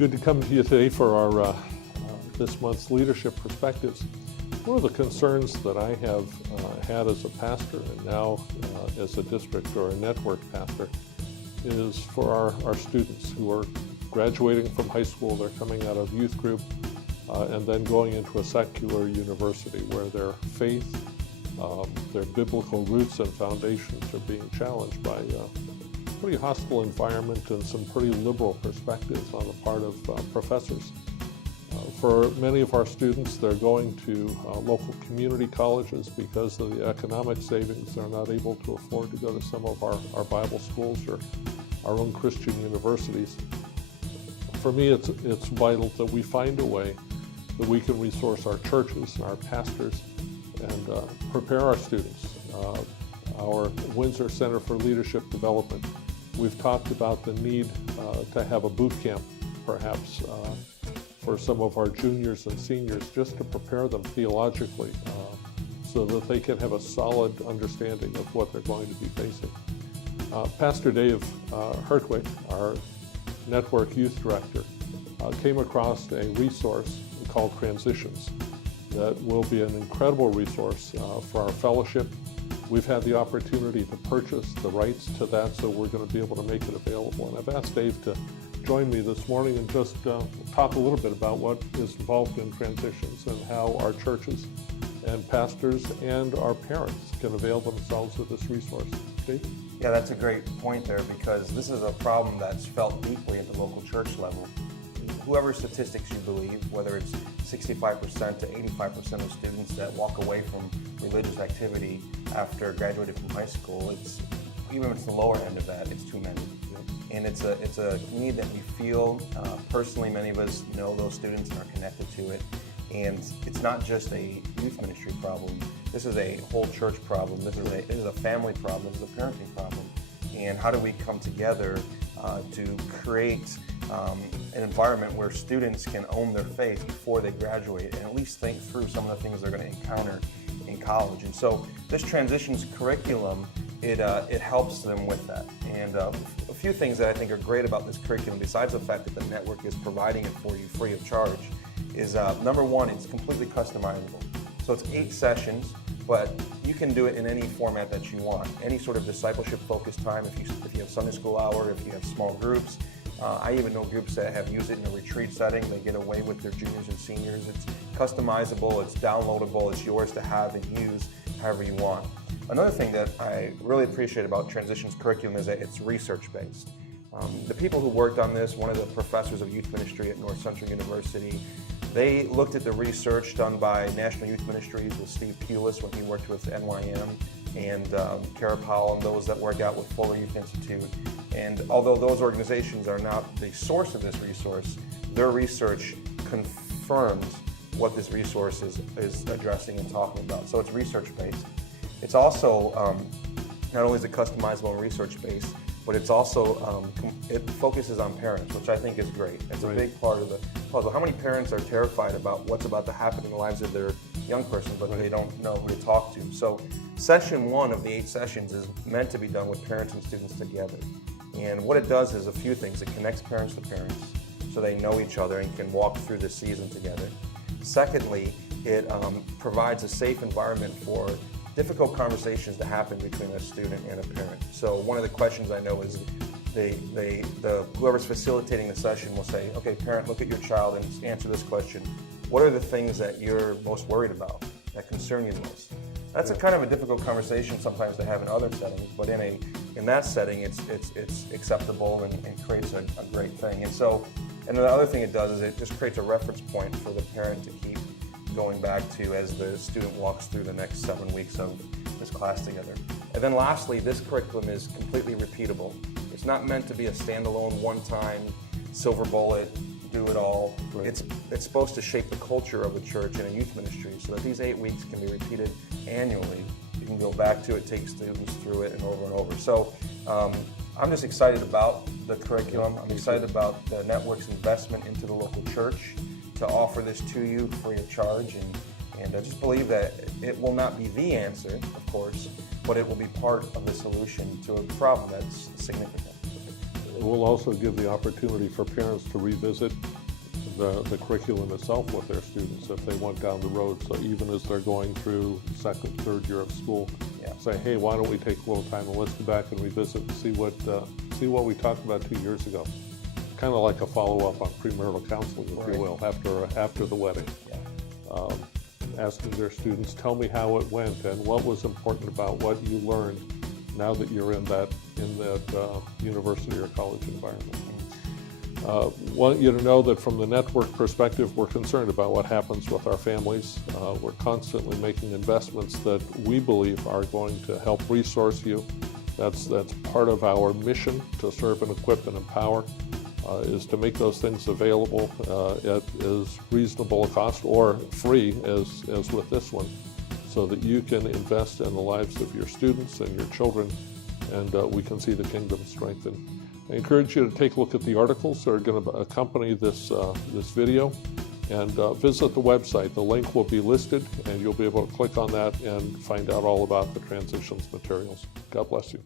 Good to come to you today for our this month's Leadership Perspectives. One of the concerns that I have had as a pastor and now as a district or a network pastor is for our students who are graduating from high school. They're coming out of youth group and then going into a secular university where their faith, their biblical roots and foundations are being challenged by pretty hostile environment and some pretty liberal perspectives on the part of professors. For many of our students, they're going to local community colleges because of the economic savings. They're not able to afford to go to some of our Bible schools or our own Christian universities. For me, it's vital that we find a way that we can resource our churches and our pastors and prepare our students. Our Windsor Center for Leadership Development, we've talked about the need to have a boot camp, perhaps, for some of our juniors and seniors, just to prepare them theologically so that they can have a solid understanding of what they're going to be facing. Pastor Dave Hertwig, our network youth director, came across a resource called Transitions that will be an incredible resource for our fellowship. We've had the opportunity to purchase the rights to that, so we're going to be able to make it available. And I've asked Dave to join me this morning and just talk a little bit about what is involved in Transitions and how our churches and pastors and our parents can avail themselves of this resource. Dave? Yeah, that's a great point there, because this is a problem that's felt deeply at the local church level. Whoever statistics you believe, whether it's 65% to 85% of students that walk away from religious activity after graduating from high school, even if it's the lower end of that, it's too many. And it's a need that we feel. Personally, many of us know those students and are connected to it. And it's not just a youth ministry problem. This is a whole church problem. This is a family problem. This is a parenting problem. And how do we come together to create an environment where students can own their faith before they graduate and at least think through some of the things they're going to encounter in college? And so this Transitions curriculum, it helps them with that. And a few things that I think are great about this curriculum, besides the fact that the network is providing it for you free of charge, is number one, it's completely customizable. So it's 8 sessions, but you can do it in any format that you want. Any sort of discipleship-focused time, if you have Sunday school hour, if you have small groups. I even know groups that have used it in a retreat setting. They get away with their juniors and seniors. It's customizable, it's downloadable, it's yours to have and use however you want. Another thing that I really appreciate about Transitions curriculum is that it's research-based. The people who worked on this, one of the professors of youth ministry at North Central University, they looked at the research done by National Youth Ministries with Steve Pulis when he worked with NYM, and Kara Powell and those that work out with Fuller Youth Institute. And although those organizations are not the source of this resource, their research confirms what this resource is addressing and talking about. So it's research-based. It's also, not only is it customizable and research-based, but it's also, it focuses on parents, which I think is great. It's a big part of the puzzle. How many parents are terrified about what's about to happen in the lives of their young person, but they don't know who to talk to? So session 1 of the 8 sessions is meant to be done with parents and students together. And what it does is a few things. It connects parents to parents so they know each other and can walk through the season together. Secondly, it provides a safe environment for difficult conversations to happen between a student and a parent. So one of the questions I know is whoever's facilitating the session will say, okay, parent, look at your child and answer this question. What are the things that you're most worried about, that concern you most? That's a kind of a difficult conversation sometimes to have in other settings, but in that setting, it's acceptable and creates a great thing. And the other thing it does is it just creates a reference point for the parent to keep going back to as the student walks through the next 7 weeks of this class together. And then lastly, this curriculum is completely repeatable. It's not meant to be a standalone, one-time, silver bullet, do it all. Right. It's supposed to shape the culture of the church and a youth ministry so that these 8 weeks can be repeated annually. You can go back to it, take students through it and over. So I'm just excited about the curriculum. I'm excited about the network's investment into the local church to offer this to you free of charge. And I just believe that it will not be the answer, of course, but it will be part of the solution to a problem that's significant. It will also give the opportunity for parents to revisit the curriculum itself with their students if they went down the road. So even as they're going through second, third year of school, say, hey, why don't we take a little time and let's go back and revisit and see what we talked about 2 years ago. Kind of like a follow-up on premarital counseling, if you will, after the wedding. Asking their students, tell me how it went and what was important about what you learned now that you're in that university or college environment. Want you to know that from the network perspective, we're concerned about what happens with our families. We're constantly making investments that we believe are going to help resource you. That's part of our mission to serve and equip and empower, is to make those things available at as reasonable a cost or free as with this one, so that you can invest in the lives of your students and your children, and we can see the kingdom strengthen. I encourage you to take a look at the articles that are going to accompany this video, and visit the website. The link will be listed, and you'll be able to click on that and find out all about the transitions materials. God bless you.